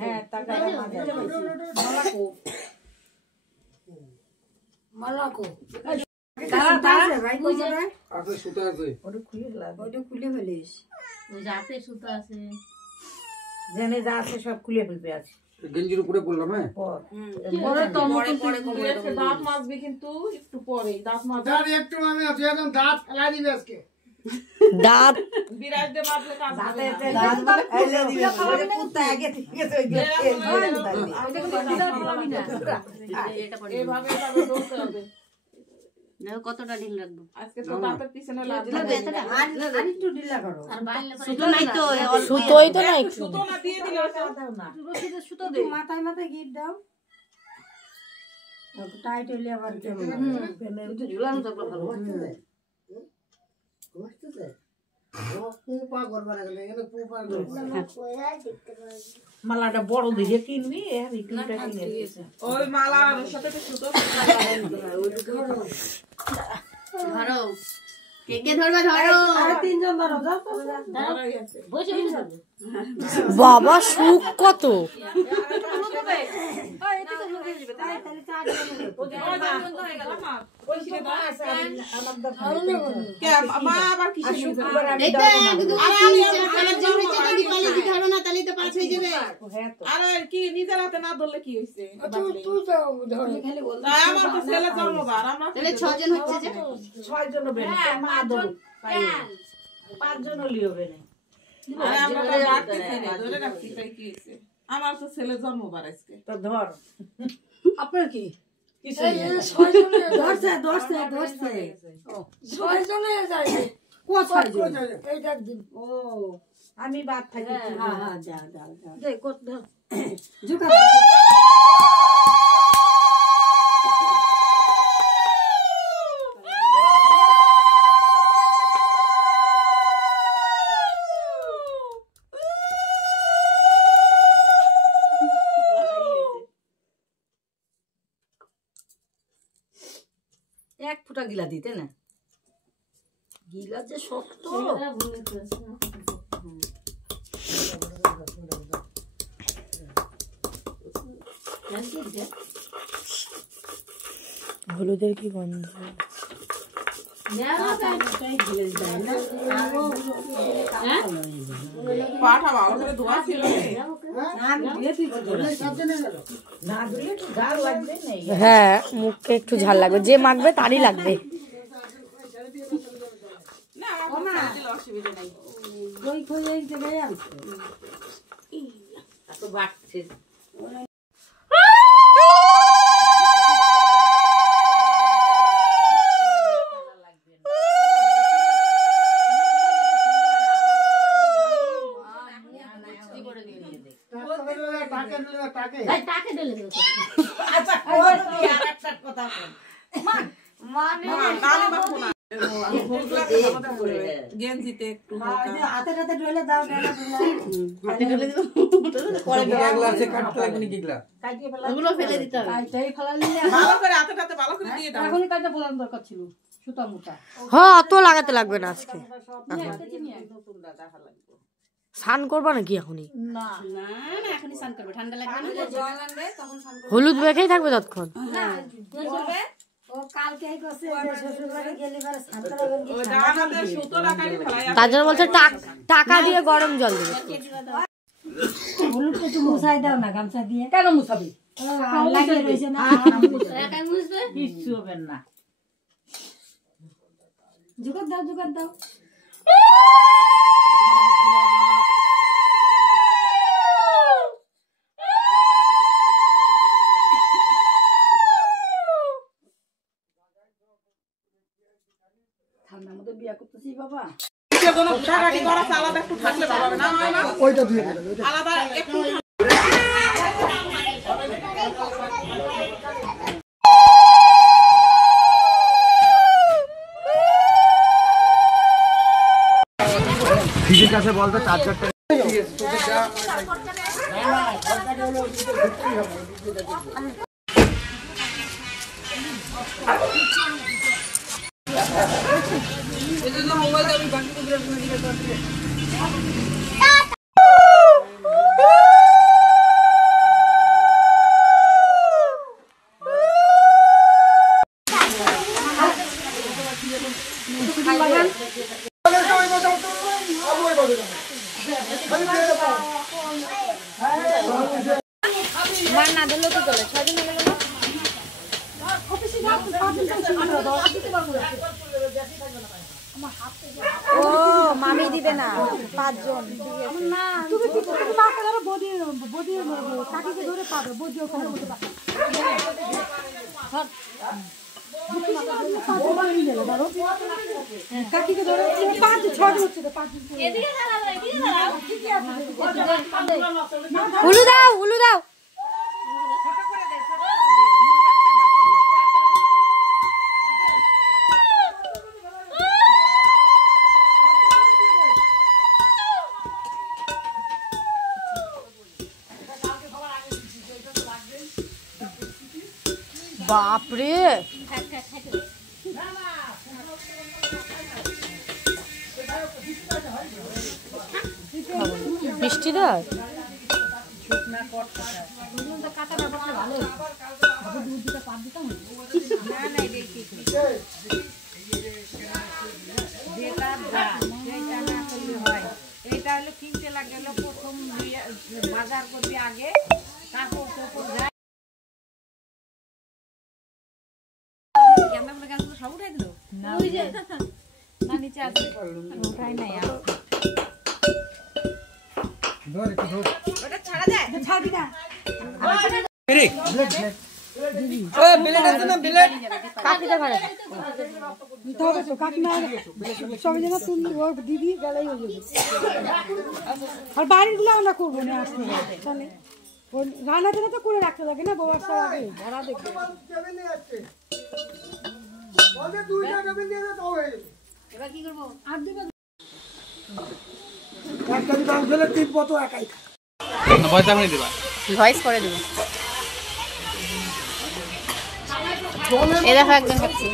হ্যাঁ টাকাটা মালাকো মালাকো খুলে ফেলিস যাতে সুতা আছে জেনে যা আছে সব খুলে ফেলবে আছে গেঞ্জির উপরে বললাম হ্যাঁ দাঁত মাজবি কিন্তু একটু পরে দাঁত মাজবি একটু আমি একদম দাঁত ফেলাই দিবি আজকে দাঁত বিরাজ দে মাজলে কাজ দাঁতে দাঁত বলে ফেলে দিবে পরে কুত্তা আগে থেকে তো এইভাবে দৌড়তে হবে দেখো কতটা ঢিল রাখবো আজকে তো দাঁতের পিছনে লাগবে আর একটু ঢিলা করো আর বাইলে সুতো নাই তো সুতোই তো নাই সুতো না দিয়ে দিলে দাও না রশিদে সুতো দে মাথায় মাথায় গিট দাও টাইট হইলে আবার কেমন তো ঝুলানো থাকলে ভালো মালাটা বড় দিকে কিনবি ওই মালার সাথে তো সুতো ধরো কে কে ধরবা ধরো আর তিনজন ধরো যাও বসে বাবা সুখ কত কি নিজের হাতে না ধরলে কি হয়েছে আমার তো ছেলে জন্মবার আমরা 6 জন হচ্ছে যে 6 জন হবে মা দেব 5 জন হলি হবে না আমার তো ছেলে জন্মবার আজকে তো ধর আপনার কি আমি বাদ থাকি এক ফুটা গিলা দিতে না গিলা যে শক্ত হলুদের কি গন্ধ পাঠা ভালো করে ধোয়া ছিল হ্যাঁ মুখে একটু ঝাল লাগবে যে মাখবে তারই লাগবে না আমার অসুবিধা নাই বাড়ছে গেঞ্জিতে একটু হাতে হাতে ঢেলে দাও হাতে ঢেলে দাও পরে গ্লাসে কাটতে লাগবে নাকি গ্লাস কাটিয়ে ফেলা ওগুলো ফেলে দিতে হবে কাইটাই ফেলালি ভালো করে হাতে হাতে ভালো করে দিয়ে দাও এখনই কাইটা ফেলানো দরকার ছিল সুতা মোটা হ্যাঁ অত লাগাতে লাগবে না আজকে স্নান করবা নাকি এখনই না না না এখনই স্নান করবে ঠান্ডা লাগবে না জল আনবে তখন স্নান করবে হলুদ মেখেই থাকবে ততক্ষণ ও কালকেই কইছে যে শ্বশুর বাড়ি গেলে পরে স্নান করবেন ওই ডানাতে সুতো লাগাই ফেলাই তার জন্য বলছে টাকা দিয়ে গরম জল দেবে হলুদটা একটু মুছাই দাও না গামছা দিয়ে কেন মুছাবি লাগিয়ে রইছে না একাই মুছবে কিচ্ছু হবে না জুগার দাও ঠান্ডার মধ্যে বিয়া করতেছি বাবা আলাদা একটু থাকলে ভালো হবে না ওইটা দিয়ে আলাদা একটু ফ্রিজের কাছে বলতে চার্জারটা একবার না ধরলেও তো চলে 6 দিন হয়ে গেল না ও মামি দিবে না 5 জন না তুমি মাকে ধরো বডি কাকিকে ধরে পাবে বডিও করে কাকিকে ধরে 5 6 দিন হচ্ছে 5 দিন এদিকে দাঁড়াও এদিকে দাঁড়াও ঠিকই আছে হুলু দাও বাপরে বৃষ্টি দাও এটা হলো কিনতে লাগে প্রথম বাজার করবি আগে কাপড় টাপড় যায় সব উঠাই দিল না নিচে আছে উঠাই নাই ওটা ছাড়া যায় ছাড়বি না কাকিটা ভাড়া আর বাড়ির গুলো আমরা করবো না আসতে তাহলে রান্না টানা তো করে রাখতে লাগে না বউ আসার আগে ভাড়া দেখবে এবার কি করবো আর দেবে ভয়েস করে দেবো এ দেখো একজন খাচ্ছি